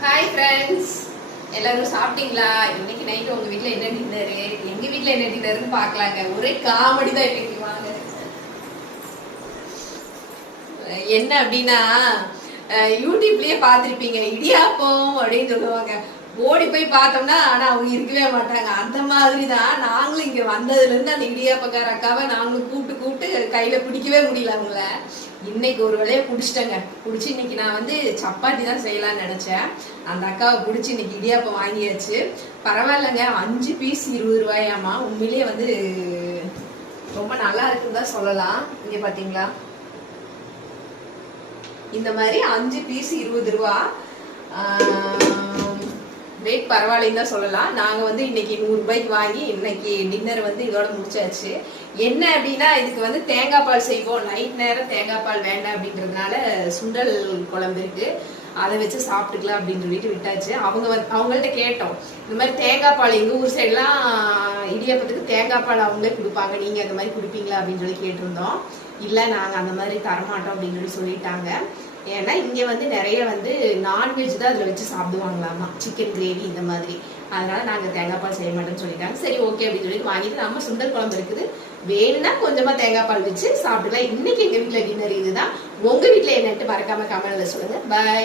Hi friends, எல்லாரும் சாப்பிட்டீங்களா? இன்னைக்கு நைட் உங்க வீட்ல என்ன டின்னரு, எங்க வீட்ல என்ன டின்னர்னு பார்க்கலாங்க. ஒரே காமெடி தான் இன்னைக்கு. வாங்க. என்ன அப்படின்னா, யூடியூப்லயே பார்த்திருப்பீங்க, இடியாப்பம் அப்படின்னு சொல்லுவாங்க. ஓடி போய் பார்த்தோம்னா ஆனா அவங்க இருக்கவே மாட்டாங்க. அந்த மாதிரி தான் நாங்களும் இங்க வந்ததுல இருந்து அந்த இடியாப்பக்கார அக்காவை நாங்களும் கூப்பிட்டு கையில பிடிக்கவே முடியல அவங்கள. இன்னைக்கு ஒரு வேலையை பிடிச்சிட்டேங்க. பிடிச்சி இன்னைக்கு நான் வந்து சப்பாத்தி தான் செய்யலாம்னு நினைச்சேன். அந்த அக்காவை பிடிச்சி இன்னைக்கு இடியாப்பம் வாங்கியாச்சு. பரவாயில்லைங்க, 5 பீஸ் 20 ரூபாயாமா. உண்மையிலேயே வந்து ரொம்ப நல்லா இருக்குன்னு தான் சொல்லலாம். இங்க பாத்தீங்களா, இந்த மாதிரி 5 பீஸ் 20 ரூபா. ரேட் பரவாயில்லைன்னு தான் சொல்லலாம். நாங்க வந்து இன்னைக்கு 100 ரூபாய்க்கு வாங்கி இன்னைக்கு டின்னர் வந்து இதோட முடிச்சாச்சு. என்ன அப்படின்னா, இதுக்கு வந்து தேங்காய் பால் செய்வோம். நைட் நேரம் தேங்காய் பால் வேண்டாம் அப்படின்றதுனால சுண்டல் குழம்பு இருக்கு, அதை வச்சு சாப்பிட்டுக்கலாம் அப்படின்னு சொல்லிட்டு விட்டாச்சு. அவங்கள்ட்ட கேட்டோம், இந்த மாதிரி தேங்காய் பால் எங்க ஊர் சைட்லாம் இடியாப்பத்துக்கு தேங்காய் பால் அவங்களே கொடுப்பாங்க, நீங்க அந்த மாதிரி குடிப்பீங்களா அப்படின்னு சொல்லி கேட்டிருந்தோம். இல்லை, நாங்கள் அந்த மாதிரி தரமாட்டோம் அப்படின்னு சொல்லி சொல்லிட்டாங்க. ஏன்னா இங்கே வந்து நிறைய வந்து நான்வெஜ் தான் அதில் வச்சு சாப்பிடுவாங்களாமா, சிக்கன் கிரேவி இந்த மாதிரி. அதனால நாங்கள் தேங்காய் பால் செய்ய மாட்டோம்னு சொல்லிட்டாங்க. சரி, ஓகே அப்படின்னு சொல்லிட்டு வாங்கிட்டு நம்ம சுண்டல் குழம்பு இருக்குது, வேணும்னா கொஞ்சமாக தேங்காய் பால் வச்சு சாப்பிட்டுக்கலாம். இன்னைக்கு எங்கள் வீட்டில் டின்னர் இதுதான். உங்கள் வீட்டில் என்னட்டு மறக்காம கமெண்ட்ல சொல்லுங்க. பாய்.